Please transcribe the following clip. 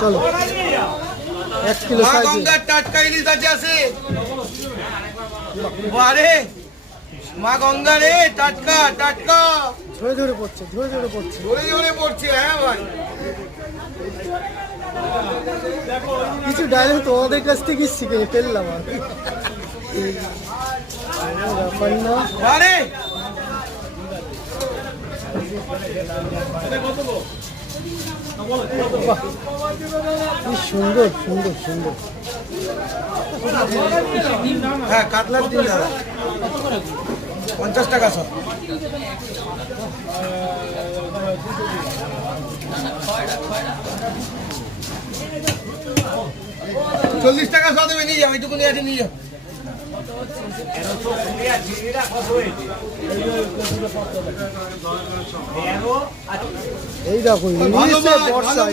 চলো 1 কিলো মা সাইজ গঙ্গার টাটকা ইলিশ আছে বারে মা গঙ্গা রে টাটকা টাটকা ধরে ধরে পড়ছে ধরে ধরে পড়ছে জোরে জোরে পড়ছে। হ্যাঁ ভাই কিছু ডায়লগ তোমাদের কাছ থেকে শিখে ফেললাম আর বারে কি সুন্দর সুন্দর সুন্দর। হ্যাঁ কাতলার দিন দাদা 50 টাকা সব। $40 টাকা সব দেবে, নিয়ে যাও এইটুকু নিয়ে আছে, নিয়ে যাও। এই দেখো ইলিশে বর্ষা।